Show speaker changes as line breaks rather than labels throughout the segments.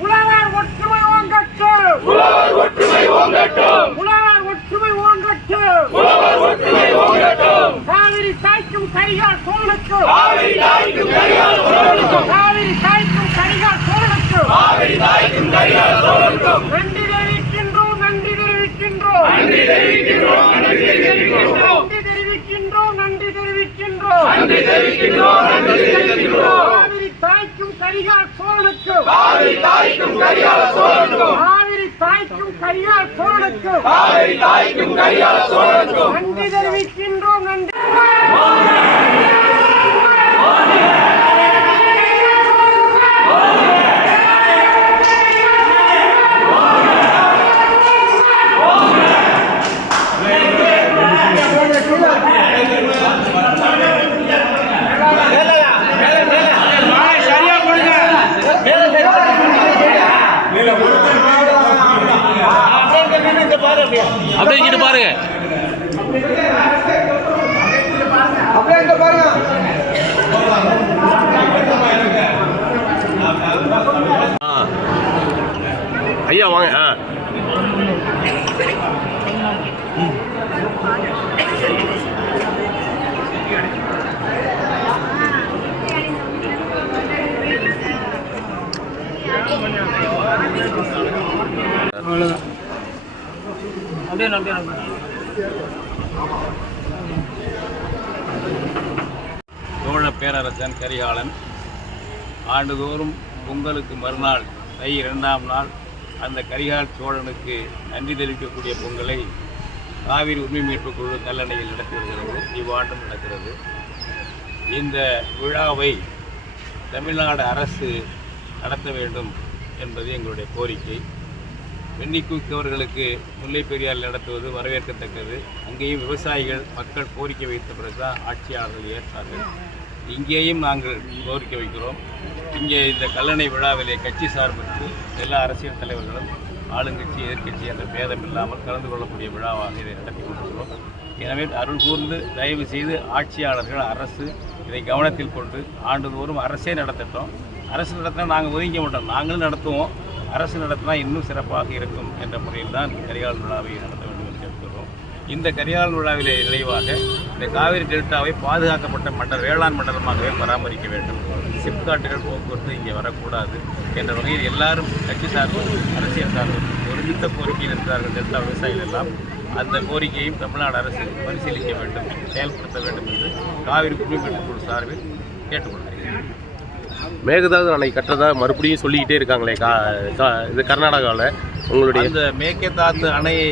உலகார் ஒற்றுமை ஓங்கட்டு உலகார் ஒற்றுமை ஓங்கட்டு உலகார் ஒற்றுமை ஓங்கட்டு உலகார் ஒற்றுமை ஓங்கட்டு காவிரி தாய்க்கும் கரிகால் சோழனுக்கும் காவிரி தாய்க்கும் கரிகால் சோழனுக்கும் காவிரி தாய்க்கும் கரிகால் காவிரி தாய்க்கும் கரிகால் தாய்க்கும் கரிகால் சோழனுக்கு காவிரி தாய்க்கும் கரிகால் சோழனுக்கு காவிரி தாய்க்கும் கரிகால் சோழனுக்கு காவிரி தாய்க்கும் கரிகால் சோழனுக்கு நன்றி தெரிவிக்கின்றோம் நன்றி.
அப்படியே இங்கிட்டு பாருங்க.
சோழ பேரரசன் கரிகாலன் ஆண்டுதோறும் பொங்கலுக்கு மறுநாள் தை இரண்டாம் நாள் அந்த கரிகால் சோழனுக்கு நன்றி தெரிவிக்கக்கூடிய பொங்கலை காவிரி உரிமை மீட்புக் குழு கல்லணையில் நடத்தி வருகிறது. இவ்வாண்டும் நடக்கிறது. இந்த விழாவை தமிழ்நாடு அரசு நடத்த வேண்டும் என்பது எங்களுடைய கோரிக்கை. வெண்ணிக்குவிக்கவர்களுக்கு முல்லை பெரியார் நடத்துவது வரவேற்கத்தக்கது. அங்கேயும் விவசாயிகள் மக்கள் கோரிக்கை வைத்த பிறகுதான் ஆட்சியாளர்கள் ஏற்றார்கள். இங்கேயும் நாங்கள் கோரிக்கை வைக்கிறோம். இங்கே இந்த கல்லணை விழாவிலே கட்சி சார்பிற்கு எல்லா அரசியல் தலைவர்களும் ஆளுங்கட்சி எதிர்க்கட்சி என்ற பேதம் இல்லாமல் கலந்து கொள்ளக்கூடிய விழாவாக இதை நடத்தி கொண்டிருக்கிறோம். எனவே அருள் கூர்ந்து தயவு செய்து ஆட்சியாளர்கள் அரசு இதை கவனத்தில் கொண்டு ஆண்டுதோறும் அரசே நடத்தட்டும். அரசு நடத்தினா நாங்கள் ஒதுங்க மாட்டோம். நாங்களும் நடத்துவோம். அரசு நடத்தினா இன்னும் சிறப்பாக இருக்கும் என்ற முறையில் தான் கரிகால் விழாவை நடத்த வேண்டும் என்று கேட்கிறோம் இந்த கரிகால் விழாவிலே நிறைவாக இந்த காவிரி டெல்டாவை பாதுகாக்கப்பட்ட மண்டல வேளாண் மண்டலமாகவே பராமரிக்க வேண்டும். சிப்காட்டுகள் போக்குவரத்து இங்கே வரக்கூடாது என்ற வகையில் எல்லாரும் கட்சி சார்பும் அரசியல் சார்பு ஒருமித்த கோரிக்கையில் இருக்கிறார்கள் டெல்டா விவசாயிகள் எல்லாம் அந்த கோரிக்கையும் தமிழ்நாடு அரசு பரிசீலிக்க வேண்டும் செயல்படுத்த வேண்டும் என்று காவிரி குடிமைப்பட்டு குழு சார்பில் கேட்டுக்கொள்கிறேன்.
மேகதாது அணை கட்டுறதா மறுபடியும் சொல்லிக்கிட்டே இருக்காங்களே கா இது கர்நாடகாவில் உங்களுடைய
இந்த மேகதாது அணையை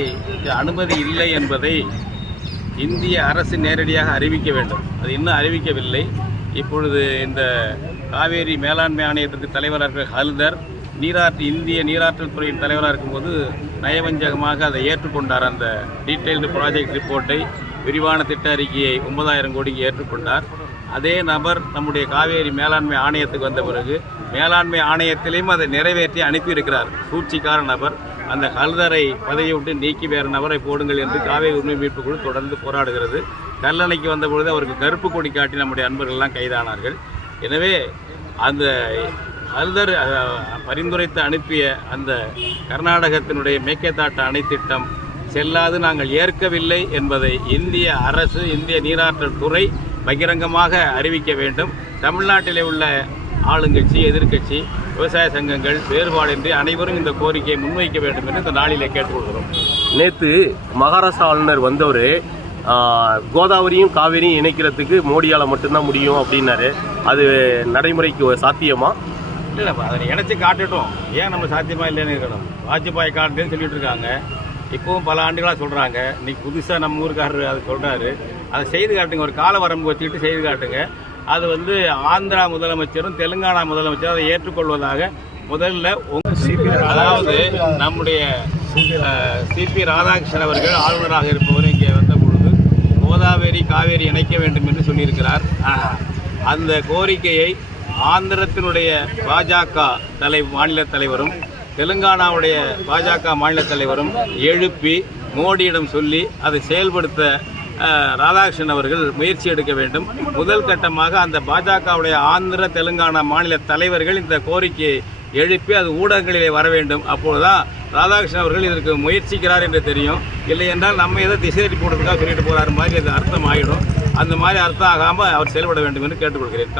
அனுமதி இல்லை என்பதை இந்திய அரசு நேரடியாக அறிவிக்க வேண்டும். அது இன்னும் அறிவிக்கவில்லை. இப்பொழுது இந்த காவேரி மேலாண்மை ஆணையத்திற்கு தலைவராக இருக்கிற ஹல்தர் நீராற்று இந்திய நீராற்றல் துறையின் தலைவராக இருக்கும்போது நயவஞ்சகமாக அதை ஏற்றுக்கொண்டார். அந்த டீட்டெயில்டு ப்ராஜெக்ட் ரிப்போர்ட்டை விரிவான திட்ட அறிக்கையை ஒன்பதாயிரம் கோடிக்கு ஏற்றுக்கொண்டார். அதே நபர் நம்முடைய காவேரி மேலாண்மை ஆணையத்துக்கு வந்த பிறகு மேலாண்மை ஆணையத்திலையும் அதை நிறைவேற்றி அனுப்பியிருக்கிறார். சூழ்ச்சிக்கார நபர். அந்த ஹல்தரை பதவியை விட்டு நீக்கி வேறு நபரை போடுங்கள் என்று காவேரி உரிமை மீட்பு குழு தொடர்ந்து போராடுகிறது. கல்லணைக்கு வந்த பொழுது அவருக்கு கருப்பு கொடி காட்டி நம்முடைய அன்பர்கள்லாம் கைதானார்கள். எனவே அந்த ஹல்தர் பரிந்துரைத்து அனுப்பிய அந்த கர்நாடகத்தினுடைய மேக்கேதாட்டு அணை திட்டம் செல்லாது நாங்கள் ஏற்கவில்லை என்பதை இந்திய அரசு இந்திய நீராற்றல் துறை பகிரங்கமாக அறிவிக்க வேண்டும். தமிழ்நாட்டிலே உள்ள ஆளுங்கட்சி எதிர்க்கட்சி விவசாய சங்கங்கள் வேறுபாடின்றி அனைவரும் இந்த கோரிக்கையை முன்வைக்க வேண்டும் என்று இந்த நாளிலே கேட்டுக்கொள்கிறோம்.
நேற்று மகாராஷ்டிரா ஆளுநர் வந்தவர் கோதாவரியும் காவேரியும் இணைக்கிறதுக்கு மோடியால் மட்டும்தான் முடியும் அப்படின்னாரு. அது நடைமுறைக்கு சாத்தியமா?
இல்லை அதை இணைச்சி காட்டட்டும். ஏன் நம்ம சாத்தியமா இல்லைன்னு இருக்கணும் வாஜ்பாய் காட்டுன்னு சொல்லிட்டு இருக்காங்க. இப்பவும் பல ஆண்டுகளாக சொல்கிறாங்க இன்றைக்கி புதுசாக நம்ம ஊருக்காரர் அதை சொல்கிறாரு அதை செய்து காட்டுங்க. ஒரு கால வரம்பு வச்சுக்கிட்டு செய்து காட்டுங்க. அது வந்து ஆந்திரா முதலமைச்சரும் தெலுங்கானா முதலமைச்சரும் அதை ஏற்றுக்கொள்வதாக முதல்ல உங்க அதாவது நம்முடைய சிபி ராதாகிருஷ்ணன் அவர்கள் ஆளுநராக இருப்பவர் இங்கே வந்த பொழுது கோதாவேரி காவேரி இணைக்க வேண்டும் என்று சொல்லியிருக்கிறார். அந்த கோரிக்கையை ஆந்திரத்தினுடைய பாஜக தலை மாநில தலைவரும் தெலுங்கானாவுடைய பாஜக மாநில தலைவரும் எழுப்பி மோடியிடம் சொல்லி அதை செயல்படுத்த ராதாகிருஷ்ணன் அவர்கள் முயற்சி எடுக்க வேண்டும். முதல் கட்டமாக அந்த பாஜகவுடைய ஆந்திர தெலுங்கானா மாநில தலைவர்கள் இந்த கோரிக்கையை எழுப்பி அது ஊடகங்களிலே வர வேண்டும். அப்பொழுதுதான் ராதாகிருஷ்ணன் அவர்கள் இதற்கு முயற்சிக்கிறார் என்று தெரியும். இல்லை என்றால் நம்ம ஏதோ திசை திருப்பி போடுறதுக்காக சொல்லிட்டு போகிறாரு மாதிரி அது அர்த்தம் ஆகிடும் அந்த மாதிரி அர்த்தம் ஆகாமல் அவர் செயல்பட வேண்டும் என்று கேட்டுக்கொள்கிறேன்.